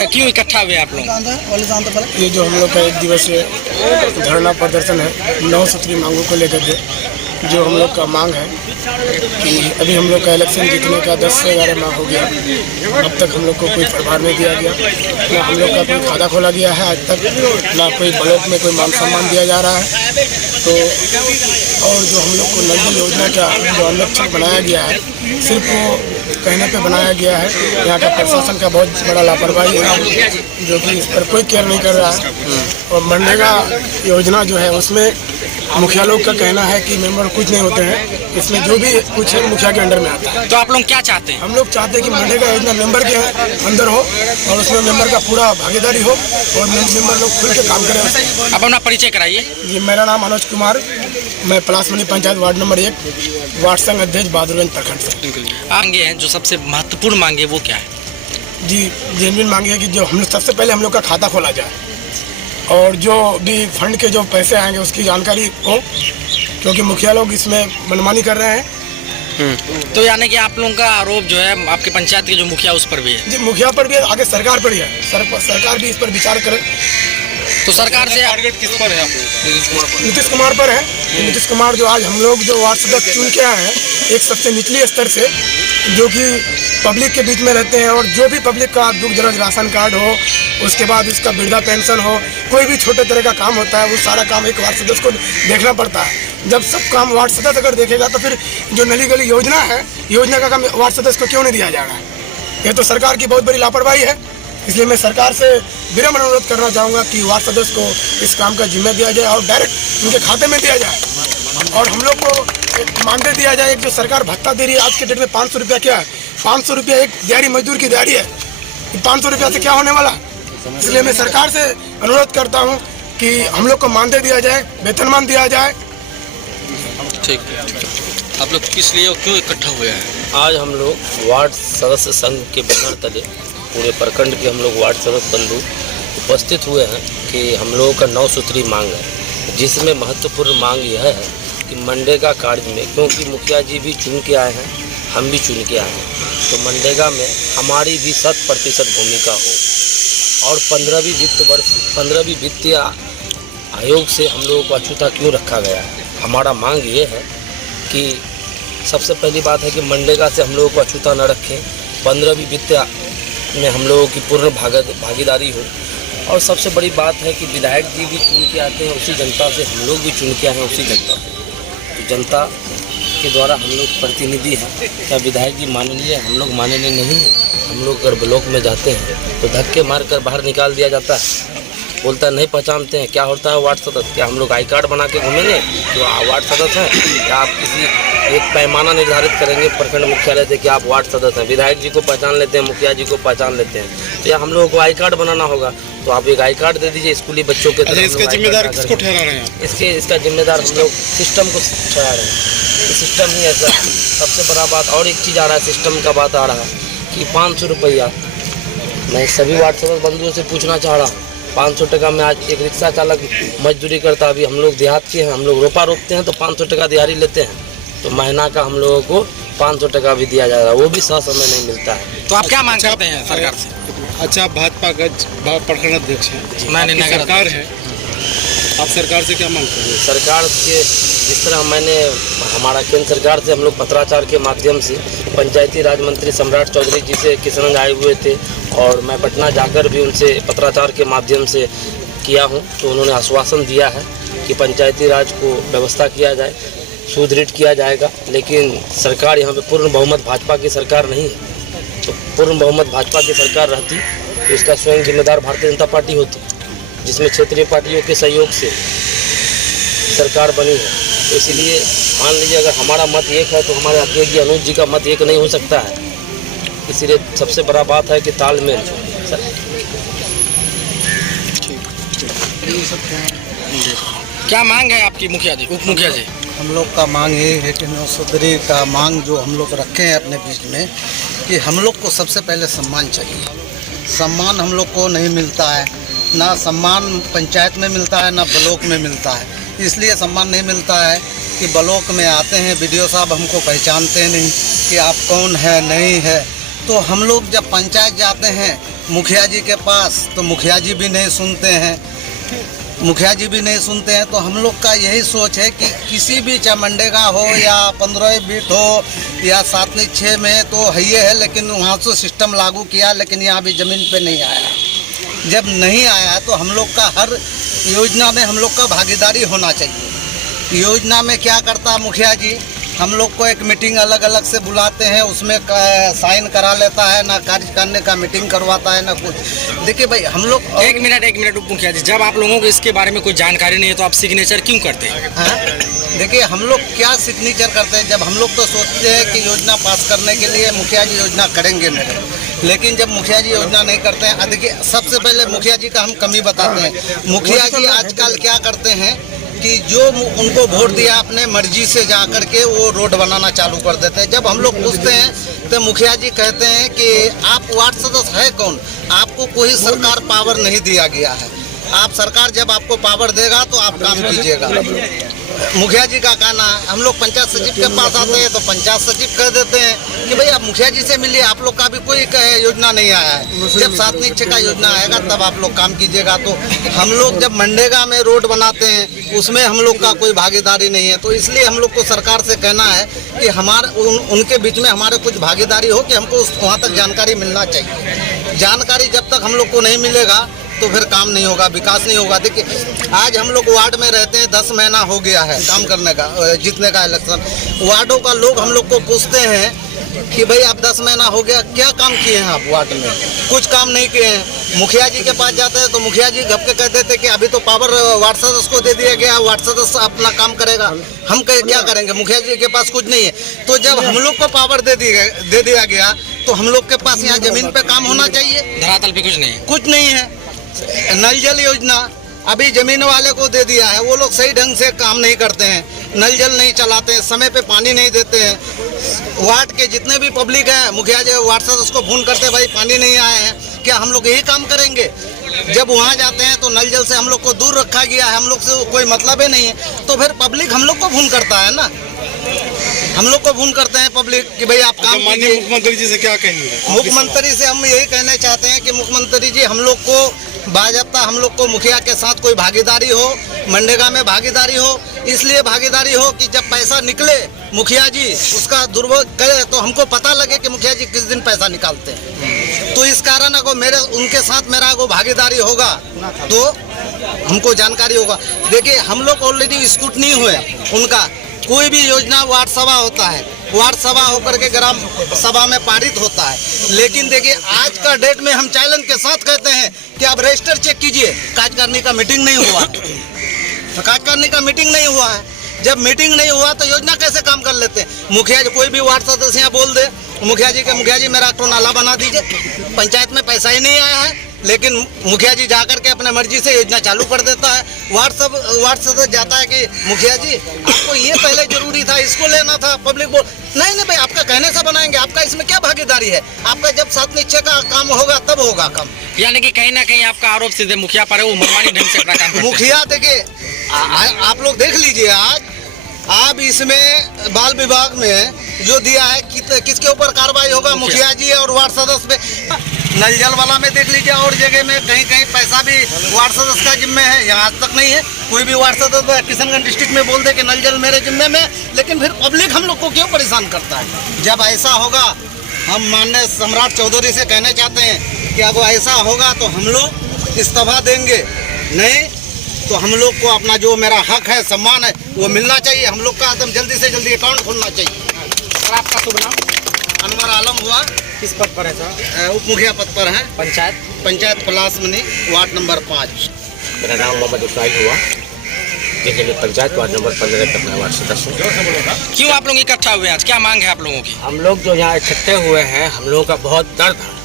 क्यों इकट्ठा हुए आप लोग? ये जो हम लोग का 1 दिवसीय धरना प्रदर्शन है 9 सूत्री मांगों को लेकर के, जो हम लोग का मांग है कि अभी हम लोग का इलेक्शन जीतने का 10 से 11 माह हो गया, अब तक हम लोग को कोई प्रभार नहीं दिया गया, ना हम लोग का कोई खाता खोला गया है आज तक, ना कोई ब्लॉक में कोई मान सम्मान दिया जा रहा है। तो और जो हम लोग को नल जल योजना का जो अनुच्छेद बनाया गया है, सिर्फ वो कहने पे बनाया गया है। यहाँ का प्रशासन का बहुत बड़ा लापरवाही है, जो कि इस पर कोई केयर नहीं कर रहा है। और मनरेगा योजना जो है उसमें मुखिया लोग का कहना है कि मेंबर कुछ नहीं होते हैं, इसमें जो भी कुछ है मुखिया के अंडर में आता है। तो आप लोग क्या चाहते हैं? हम लोग चाहते हैं कि मनरेगा योजना मेंबर के अंदर हो और उसमें मेंबर का पूरा भागीदारी हो और मेंबर लोग खुल के काम करें। आप अपना परिचय कराइए। जी, मेरा नाम मनोज कुमार, मैं पलासमनी पंचायत वार्ड नंबर 1 वार्ड संघ अध्यक्ष बहादुरगंज प्रखंड से। मांगे हैं जो सबसे महत्वपूर्ण मांगे वो क्या है? जी, जेन्युइन मांगे है कि जो हम सबसे पहले हम लोग का खाता खोला जाए और जो भी फंड के जो पैसे आएंगे उसकी जानकारी हो, क्योंकि मुखिया लोग इसमें मनमानी कर रहे हैं। तो यानी कि आप लोगों का आरोप जो है आपके पंचायत के जो मुखिया उस पर भी है? जी, मुखिया पर भी है, आगे सरकार पर ही है। सरकार भी इस पर विचार करे। तो सरकार से टारगेट किस पर है आप लोग? नीतीश कुमार पर है। नीतीश कुमार जो आज हम लोग जो वार्ड सदस्य चुन के आए हैं, एक सबसे निचले स्तर से, जो कि पब्लिक के बीच में रहते हैं और जो भी पब्लिक का दुख दर्द राशन कार्ड हो, उसके बाद उसका वृद्धा पेंशन हो, कोई भी छोटे तरह का काम होता है, वो सारा काम एक वार्ड सदस्य को देखना पड़ता है। जब सब काम वार्ड सदस्य अगर देखेगा तो फिर जो नली गली योजना है, योजना का काम वार्ड सदस्य को क्यों नहीं दिया जा रहा है? ये तो सरकार की बहुत बड़ी लापरवाही है। इसलिए मैं सरकार से विनम्र अनुरोध करना चाहूँगा कि वार्ड सदस्य को इस काम का जिम्मा दिया जाए और डायरेक्ट उनके खाते में दिया जाए और हम लोग को एक मानदेय दिया जाए। एक जो सरकार भत्ता दे रही है आज के डेट में 500 रुपया, क्या है 500 रुपया एक दिहाड़ी मजदूर की दिहाड़ी है, 500 रुपया से क्या होने वाला? इसलिए मैं सरकार से अनुरोध करता हूँ कि हम लोग को मानदेय दिया जाए, वेतनमान दिया जाए। ठीक, आप लोग किस लिए और क्यों इकट्ठा हुए हैं? आज हम लोग वार्ड सदस्य संघ के बैनर तले पूरे प्रखंड के हम लोग वार्ड सदस्य बंधु उपस्थित हुए हैं कि हम लोगों का 9 सूत्री मांग है, जिसमें महत्वपूर्ण मांग यह है कि मनरेगा कार्य में, क्योंकि मुखिया जी भी चुन के आए हैं, हम भी चुन के आए हैं, तो मनरेगा में हमारी भी 100% भूमिका हो और 15वीं वित्तीय आयोग से हम लोगों को अछूता क्यों रखा गया है। हमारा मांग ये है कि सबसे पहली बात है कि मनरेगा से हम लोगों को अछूता न रखें, 15वीं वित्तीय में हम लोगों की पूर्ण भागीदारी हो और सबसे बड़ी बात है कि विधायक जी भी चुन के आते हैं उसी जनता से, हम लोग भी चुन के आए हैं उसी जनता से, तो जनता के द्वारा हम लोग प्रतिनिधि हैं। क्या विधायक जी माननीय, हम लोग माननीय नहीं? हम लोग अगर ब्लॉक में जाते हैं तो धक्के मार कर बाहर निकाल दिया जाता है, बोलता है नहीं पहचानते हैं। क्या होता है वार्ड सदस्य? क्या हम लोग आई कार्ड बना के घूमेंगे तो वार्ड सदस्य हैं? क्या आप किसी एक पैमाना निर्धारित करेंगे प्रखंड मुख्यालय से कि आप वार्ड सदस्य हैं? विधायक जी को पहचान लेते हैं, मुखिया जी को पहचान लेते हैं, तो या हम लोगों को आई कार्ड बनाना होगा, तो आप एक आई कार्ड दे दीजिए स्कूली बच्चों के। इसका जिम्मेदार किसको ठहरा रहे हैं? इसका जिम्मेदार हम लोग सिस्टम को ठहरा रहे हैं। सिस्टम ही ऐसा। सबसे बड़ा बात और एक चीज़ आ रहा है, सिस्टम का बात आ रहा है कि 500 रुपया, मैं सभी वार्ड सदस्य बंधुओं से पूछना चाह रहा हूँ, 500 टका में आज एक रिक्शा चालक मजदूरी करता, अभी हम लोग देहात के हैं, हम लोग रोपा रोपते हैं तो 500 टका दिहाड़ी लेते हैं, तो महीना का हम लोगों को 500 टका भी दिया जा रहा है, वो भी सही समय नहीं मिलता है। तो आप क्या मांग करते हैं सरकार से? अच्छा, भाजपा का प्रखंड अध्यक्ष है, सरकार है, आप सरकार से क्या मांग करते हैं? सरकार के जिस तरह हमारा केंद्र सरकार से हम लोग पत्राचार के माध्यम से पंचायती राज मंत्री सम्राट चौधरी जी से किशनगंज आए हुए थे और मैं पटना जाकर भी उनसे पत्राचार के माध्यम से किया हूं, तो उन्होंने आश्वासन दिया है कि पंचायती राज को व्यवस्था किया जाए, सुदृढ़ किया जाएगा। लेकिन सरकार यहाँ पे पूर्ण बहुमत भाजपा की सरकार नहीं है, तो पूर्ण बहुमत भाजपा की सरकार रहती तो इसका स्वयं जिम्मेदार भारतीय जनता पार्टी होती, जिसमें क्षेत्रीय पार्टियों के सहयोग से सरकार बनी है। तो इसलिए मान लीजिए अगर हमारा मत एक है तो हमारे अध्यक्ष जी अनुज जी का मत एक नहीं हो सकता है। इसलिए सबसे बड़ा बात है कि तालमेल। क्या मांग है आपकी मुखिया जी, उप मुखिया जी? हम लोग का मांग ये है कि 9 सूत्री का मांग जो हम लोग रखे हैं अपने बीच में, कि हम लोग को सबसे पहले सम्मान चाहिए। सम्मान हम लोग को नहीं मिलता है, ना सम्मान पंचायत में मिलता है ना ब्लॉक में मिलता है। इसलिए सम्मान नहीं मिलता है कि ब्लॉक में आते हैं बीडीओ साहब हमको पहचानते नहीं कि आप कौन है नहीं है, तो हम लोग जब पंचायत जाते हैं मुखिया जी के पास, तो मुखिया जी भी नहीं सुनते हैं। मुखिया जी भी नहीं सुनते हैं, तो हम लोग का यही सोच है कि किसी भी चाहे मनरेगा हो या 15 बीट हो या 7/6 में तो है ये है, लेकिन वहाँ से सिस्टम लागू किया, लेकिन यहाँ भी ज़मीन पे नहीं आया। जब नहीं आया तो हम लोग का हर योजना में हम लोग का भागीदारी होना चाहिए। योजना में क्या करता है मुखिया जी, हम लोग को एक मीटिंग अलग अलग से बुलाते हैं, उसमें साइन करा लेता है, ना कार्य करने का मीटिंग करवाता है ना कुछ। देखिए भाई हम लोग एक मिनट मुखिया जी, जब आप लोगों को इसके बारे में कोई जानकारी नहीं है तो आप सिग्नेचर क्यों करते हैं? हाँ, देखिए हम लोग क्या सिग्नेचर करते हैं, जब हम लोग तो सोचते हैं कि योजना पास करने के लिए मुखिया जी योजना करेंगे मेरे, लेकिन जब मुखिया जी योजना नहीं करते हैं। देखिए सबसे पहले मुखिया जी का हम कमी बताते हैं। मुखिया जी आजकल क्या करते हैं कि जो उनको वोट दिया अपने मर्जी से जा कर के वो रोड बनाना चालू कर देते हैं। जब हम लोग पूछते हैं तो मुखिया जी कहते हैं कि आप वार्ड सदस्य है कौन, आपको कोई सरकार पावर नहीं दिया गया है, आप सरकार जब आपको पावर देगा तो आप काम कीजिएगा। मुखिया जी का कहना है। हम लोग पंचायत सचिव के पास आते हैं तो पंचायत सचिव कह देते हैं कि भाई आप मुखिया जी से मिलिए, आप लोग का भी कोई योजना नहीं आया है, जब 7/6 का योजना आएगा तब आप लोग काम कीजिएगा। तो हम लोग जब मनरेगा में रोड बनाते हैं उसमें हम लोग का कोई भागीदारी नहीं है, तो इसलिए हम लोग को सरकार से कहना है कि उनके बीच में हमारे कुछ भागीदारी हो कि हमको वहाँ तक जानकारी मिलना चाहिए। जानकारी जब तक हम लोग को नहीं मिलेगा तो फिर काम नहीं होगा, विकास नहीं होगा। देखिए आज हम लोग वार्ड में रहते हैं, 10 महीना हो गया है काम करने का, जीतने का इलेक्शन। वार्डों का लोग हम लोग को पूछते हैं कि भाई आप 10 महीना हो गया, क्या काम किए हैं आप वार्ड में? कुछ काम नहीं किए हैं। मुखिया जी के पास जाते हैं तो मुखिया जी घप के कहते थे कि अभी तो पावर वार्ड सदस्य को दे दिया गया, वार्ड सदस्य अपना काम करेगा, हम क्या करेंगे? मुखिया जी के पास कुछ नहीं है। तो जब हम लोग को पावर दे दिया गया तो हम लोग के पास यहाँ जमीन पे काम होना चाहिए। धरातल पे कुछ नहीं है। नल जल योजना अभी जमीन वाले को दे दिया है, वो लोग सही ढंग से काम नहीं करते हैं, नल जल नहीं चलाते हैं, समय पे पानी नहीं देते हैं। वार्ड के जितने भी पब्लिक हैं, मुखिया जी वार्ड सदस्य को फोन करते भाई पानी नहीं आए हैं, क्या हम लोग यही काम करेंगे? जब वहाँ जाते हैं तो नल जल से हम लोग को दूर रखा गया है, हम लोग से कोई मतलब ही नहीं है, तो फिर पब्लिक हम लोग को फोन करता है ना, हम लोग को फोन करते हैं पब्लिक कि भाई आप काम माननीय मुख्यमंत्री जी से क्या कहेंगे? मुख्यमंत्री से हम यही कहना चाहते हैं कि मुख्यमंत्री जी हम लोग को बाज़ाब्ता हम लोग को मुखिया के साथ कोई भागीदारी हो, मनरेगा में भागीदारी हो, इसलिए भागीदारी हो कि जब पैसा निकले मुखिया जी उसका दुरुपयोग करे तो हमको पता लगे कि मुखिया जी किस दिन पैसा निकालते हैं। तो इस कारण अगर उनके साथ मेरा अगर भागीदारी होगा तो हमको जानकारी होगा। देखिए हम लोग ऑलरेडी स्क्रूटनी हुए उनका, कोई भी योजना वार्ड सभा होता है, वार्ड सभा होकर के ग्राम सभा में पारित होता है, लेकिन देखिए आज का डेट में हम चैलेंज के साथ कहते हैं कि आप रजिस्टर चेक कीजिए, कार्यकारिणी का मीटिंग नहीं हुआ, कार्यकारिणी का मीटिंग नहीं हुआ है। जब मीटिंग नहीं हुआ तो योजना कैसे काम कर लेते हैं? मुखिया जी कोई भी वार्ड सदस्य यहाँ बोल दे मुखिया जी मेरा तो नाला बना दीजिए, पंचायत में पैसा ही नहीं आया है, लेकिन मुखिया जी जाकर के अपने मर्जी से योजना चालू कर देता है। वार्ड सदस्य जाता है कि मुखिया जी आपको ये पहले जरूरी था, इसको लेना था, पब्लिक बोल नहीं भाई आपका कहने से बनाएंगे, आपका इसमें क्या भागीदारी है? आपका जब 7/6 का काम होगा तब होगा काम। यानी कि कहीं ना कहीं आपका आरोप सीधे मुखिया पर है, वो मनमानी ढंग से अपना काम करते हैं। मुखिया देखिए आप लोग देख लीजिए, आज आप इसमें बाल विभाग में जो दिया है किसके ऊपर कार्रवाई होगा? मुखिया जी और वार्ड सदस्य पे। नल जल वाला में देख लीजिए, और जगह में कहीं कहीं पैसा भी वार्ड सदस्य का जिम्मे है, यहाँ आज तक नहीं है। कोई भी वार्ड सदस्य किशनगंज डिस्ट्रिक्ट में बोल दे कि नल जल मेरे जिम्मे में, लेकिन फिर पब्लिक हम लोग को क्यों परेशान करता है? जब ऐसा होगा हम माननीय सम्राट चौधरी से कहना चाहते हैं कि अगर ऐसा होगा तो हम लोग इस्तीफा देंगे, नहीं तो हम लोग को अपना जो मेरा हक है, सम्मान है, वो मिलना चाहिए। हम लोग का एकदम जल्दी से जल्दी अकाउंट खोलना चाहिए। आपका शुभ नाम? अनवर आलम हुआ। किस पद पर है सर? उप मुखिया पद पर है, पंचायत पलासमनी, वार्ड नंबर 5। मेरा नाम मोहम्मद इस्माइल हुआ, लेकिन पंचायत वार्ड नंबर 15 का मैं वार्ड सदस्य। क्यों आप लोग इकट्ठा हुए आज, क्या मांग है आप लोगों की? हम लोग जो यहाँ इकट्ठे हुए हैं, हम लोगों का बहुत दर्द है।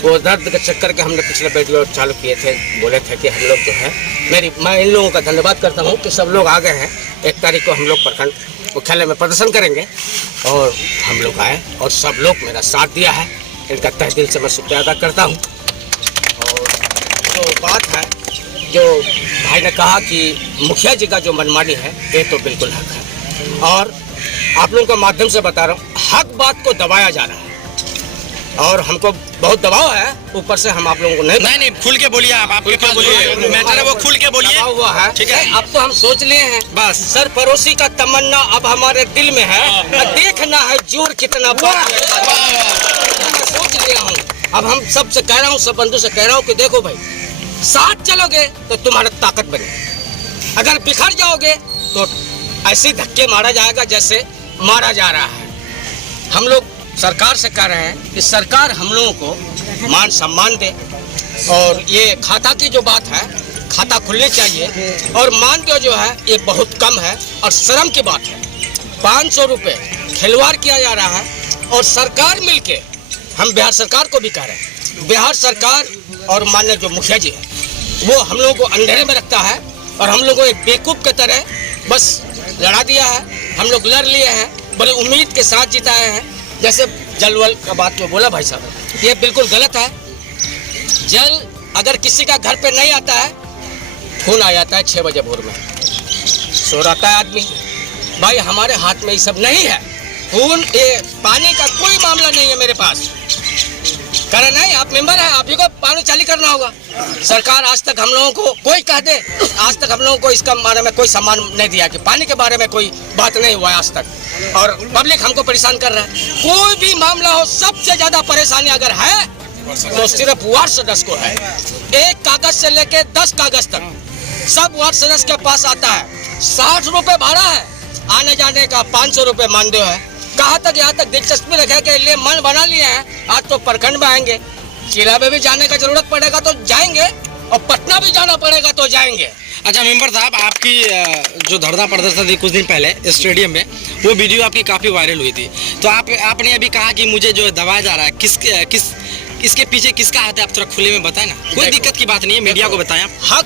वो दर्द के चक्कर के हमने पिछले वीडियो चालू किए थे, बोले थे कि हम लोग जो है मैं इन लोगों का धन्यवाद करता हूँ कि सब लोग आ गए हैं। 1 तारीख को हम लोग प्रखंड मुख्यालय में प्रदर्शन करेंगे और हम लोग आए और सब लोग मेरा साथ दिया है, इनका तहे दिल से मैं शुक्रिया अदा करता हूँ। और जो बात है जो भाई ने कहा कि मुखिया जी का जो मनमानी है, ये तो बिल्कुल हक है, और आप लोगों के माध्यम से बता रहा हूँ हक बात को दबाया जा रहा है। और हमको बहुत दबाव है ऊपर से, हम आप लोगों को नहीं नहीं खुल के बोलिए, आप आपके पास जो मैटर है वो खुल के बोलिए। दबाव हुआ है, ठीक है। अब तो हम सोच लिए हैं बस सर, पड़ोसी का तमन्ना अब हमारे दिल में है, देखना है जोर कितना सोच लिया हूँ। अब हम सबसे कह रहा हूँ, सब बंधु से कह रहा हूँ कि देखो भाई, साथ चलोगे तो तुम्हारा ताकत बने, अगर बिखर जाओगे तो ऐसे धक्के मारा जाएगा जैसे मारा जा रहा है। हम लोग सरकार से कह रहे हैं कि सरकार हम लोगों को मान सम्मान दे, और ये खाता की जो बात है, खाता खुलने चाहिए, और मानदेय जो है ये बहुत कम है और शर्म की बात है। 500 रुपये खिलवाड़ किया जा रहा है, और सरकार मिलके, हम बिहार सरकार को भी कह रहे हैं, बिहार सरकार और माननीय जो मुखिया जी है वो हम लोगों को अंधेरे में रखता है, और हम लोगों को एक बेवकूफ़ की तरह बस लड़ा दिया है। हम लोग लड़ लिए हैं, बड़ी उम्मीद के साथ जिताए हैं। जैसे जल वल का बात जो बोला भाई साहब, ये बिल्कुल गलत है। जल अगर किसी का घर पे नहीं आता है, खून आ जाता है 6 बजे भोर में, सो रहता है आदमी। भाई हमारे हाथ में ये सब नहीं है, खून ये पानी का कोई मामला नहीं है मेरे पास। करे नहीं, आप मेंबर हैं, आप ही को पानी चालू करना होगा। सरकार आज तक हम लोगों को कोई कह दे, आज तक हम लोगों को इसका बारे में कोई सम्मान नहीं दिया कि पानी के बारे में कोई बात नहीं हुआ आज तक, और पब्लिक हमको परेशान कर रहा है। कोई भी मामला हो, सबसे ज्यादा परेशानी अगर है तो सिर्फ वार्ड सदस्य को है। एक कागज से लेके 10 कागज तक सब वार्ड सदस्य के पास आता है। 60 रुपए भाड़ा है, आने जाने का 500 रुपए मानदेय है। कहाँ तक, यहाँ तक दिलचस्पी रखे कि लिए मन बना लिए हैं, आज तो प्रखंड में आएंगे, जिला में भी जाने का जरूरत पड़ेगा तो जाएंगे, और पटना भी जाना पड़ेगा तो जाएंगे। अच्छा मेंबर साहब, आपकी जो धरना प्रदर्शन थी कुछ दिन पहले स्टेडियम में, वो वीडियो आपकी काफ़ी वायरल हुई थी। तो आपने अभी कहा कि मुझे जो दबाया जा रहा है, इसके पीछे किसका हाथ है, आप थोड़ा खुले में बताएं ना। कोई दिक्कत की बात नहीं है, मीडिया को बताएं आप। हक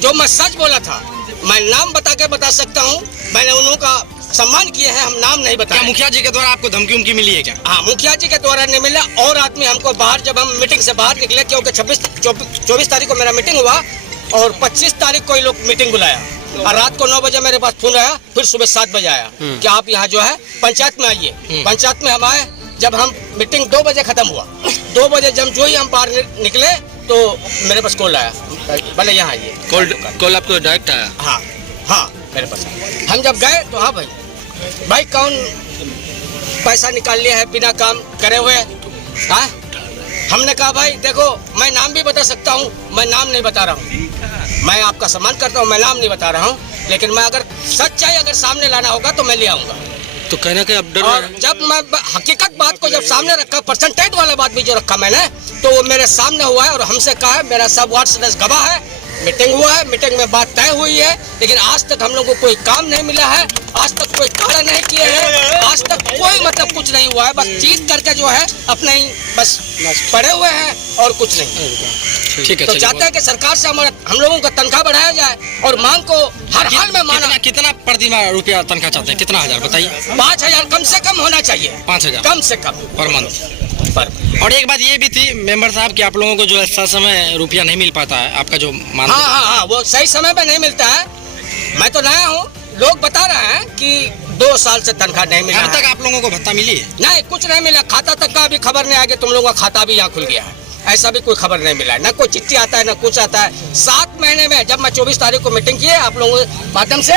जो मैं सच बोला था, मैं नाम बता के बता सकता हूँ, मैंने उन्हों का सम्मान किए हैं, हम नाम नहीं बताए। मुखिया जी के द्वारा आपको धमकी उमकी मिली है क्या? हाँ, मुखिया जी के द्वारा नहीं मिला, और आदमी हमको बाहर, जब हम मीटिंग से बाहर निकले, क्योंकि 24 तारीख को मेरा मीटिंग हुआ, और 25 तारीख को ये लोग मीटिंग बुलाया, और रात को 9 बजे मेरे पास फोन आया, फिर सुबह 7 बजे आया कि आप यहाँ जो है पंचायत में आइए। पंचायत में हम आए, जब हम मीटिंग 2 बजे खत्म हुआ, 2 बजे जब जो ही हम बाहर निकले तो मेरे पास कॉल आया, भले यहाँ आइए। कॉल आपको डायरेक्ट आया? हाँ मेरे पास। हम जब गए तो हाँ भाई कौन पैसा निकाल लिया है बिना काम करे हुए? हाँ, हमने कहा भाई देखो, मैं नाम भी बता सकता हूँ, मैं नाम नहीं बता रहा हूँ, मैं आपका सम्मान करता हूँ, मैं नाम नहीं बता रहा हूँ, लेकिन मैं अगर सच्चाई अगर सामने लाना होगा तो मैं ले आऊँगा। तो कहना कि अब डर, और जब मैं हकीकत बात को जब सामने रखा, परसेंटेज वाला बात भी जो रखा मैंने, तो वो मेरे सामने हुआ है, और हमसे कहा है, मेरा सब वार्ड सदस्य गवाह है, मीटिंग हुआ है, मीटिंग में बात तय हुई है, लेकिन आज तक हम लोगों को कोई काम नहीं मिला है, आज तक कोई कार्य नहीं किए हैं, आज तक कोई मतलब कुछ नहीं हुआ है, बस जीत करके जो है अपने ही बस पड़े हुए हैं और कुछ नहीं। ठीक है, तो चाहते हैं कि सरकार से हम लोगों का तनख्वाह बढ़ाया जाए, और मांग को हर हाल में माना। कितना प्रति रुपया तनख्वाह चाहते हैं, कितना हजार बताइए? 5000 कम से कम होना चाहिए, 5000 कम से कम पर मंथ। और एक बात ये भी थी मेंबर साहब कि आप लोगों को जो ऐसा समय रुपया नहीं मिल पाता है, आपका जो मान, हाँ, वो सही समय पे नहीं मिलता है। मैं तो नया हूँ, लोग बता रहे हैं कि 2 साल से तनख्वाह नहीं मिला। अब तक आप लोगों को भत्ता मिली है? नहीं, कुछ नहीं मिला, खाता तक का अभी खबर नहीं आ गया, तुम लोगों का खाता भी यहाँ खुल गया है, ऐसा भी कोई खबर नहीं मिला है, ना कोई चिट्ठी आता है, ना कुछ आता है। 7 महीने में, जब मैं 24 तारीख को मीटिंग किए आप लोगों के माध्यम से,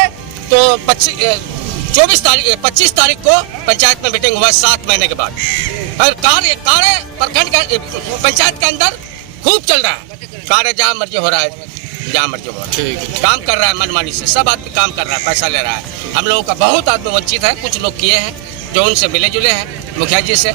तो 25 तारीख को पंचायत में मीटिंग हुआ, 7 महीने के बाद, और कार्य प्रखंड पंचायत के अंदर खूब चल रहा है कार्य, जहाँ मर्जी हो रहा है, जहाँ मर्जी हो रहा है, काम कर रहा है मनमानी से, सब आदमी काम कर रहा है, पैसा ले रहा है। हम लोगों का बहुत आदमी वंचित है, कुछ लोग किए हैं जो उनसे मिले जुले हैं मुखिया जी से।